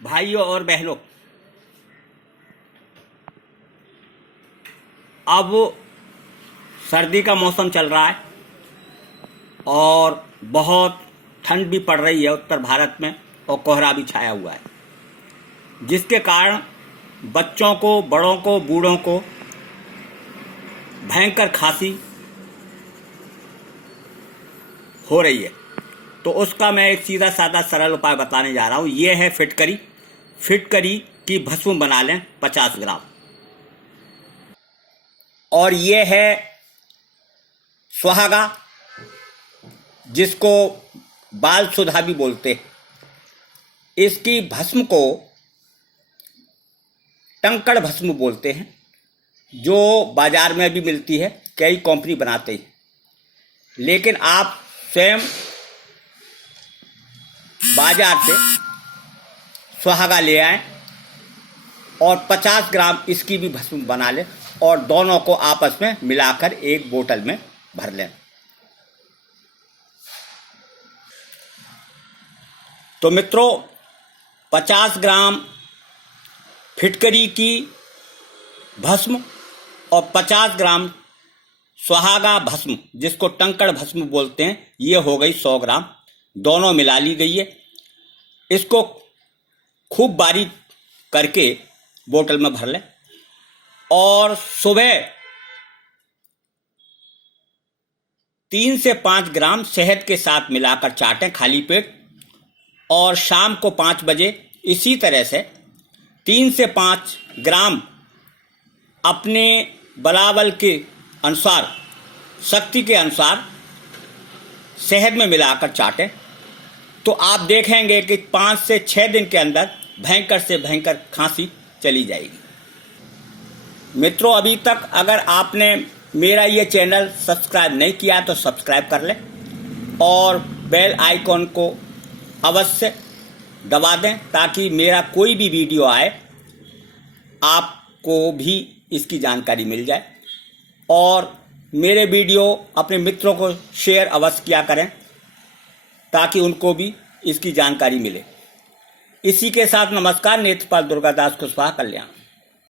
भाइयों और बहनों, अब सर्दी का मौसम चल रहा है और बहुत ठंड भी पड़ रही है उत्तर भारत में और कोहरा भी छाया हुआ है, जिसके कारण बच्चों को, बड़ों को, बूढ़ों को भयंकर खांसी हो रही है। तो उसका मैं एक सीधा साधा सरल उपाय बताने जा रहा हूँ। ये है फिटकरी। फिटकरी की भस्म बना लें 50 ग्राम। और ये है सुहागा, जिसको बाल सुधा भी बोलते हैं। इसकी भस्म को टंकड़ भस्म बोलते हैं, जो बाजार में भी मिलती है। कई कंपनी बनाते हैं, लेकिन आप स्वयं बाजार से सुहागा ले आएं और 50 ग्राम इसकी भी भस्म बना लें और दोनों को आपस में मिलाकर एक बोतल में भर लें। तो मित्रों, 50 ग्राम फिटकरी की भस्म और 50 ग्राम सुहागा भस्म, जिसको टंकड़ भस्म बोलते हैं, ये हो गई 100 ग्राम। दोनों मिला ली गई है। इसको खूब बारीक करके बोतल में भर लें और सुबह 3 से 5 ग्राम शहद के साथ मिलाकर चाटें खाली पेट, और शाम को 5 बजे इसी तरह से 3 से 5 ग्राम अपने बलाबल के अनुसार, शक्ति के अनुसार शहद में मिलाकर चाटें। तो आप देखेंगे कि 5 से 6 दिन के अंदर भयंकर से भयंकर खांसी चली जाएगी। मित्रों, अभी तक अगर आपने मेरा ये चैनल सब्सक्राइब नहीं किया तो सब्सक्राइब कर लें और बेल आइकॉन को अवश्य दबा दें, ताकि मेरा कोई भी वीडियो आए आपको भी इसकी जानकारी मिल जाए। और मेरे वीडियो अपने मित्रों को शेयर अवश्य किया करें, ताकि उनको भी इसकी जानकारी मिले। इसी के साथ नमस्कार। नेत्रपाल दुर्गादास कुशवाहा, कल्याण।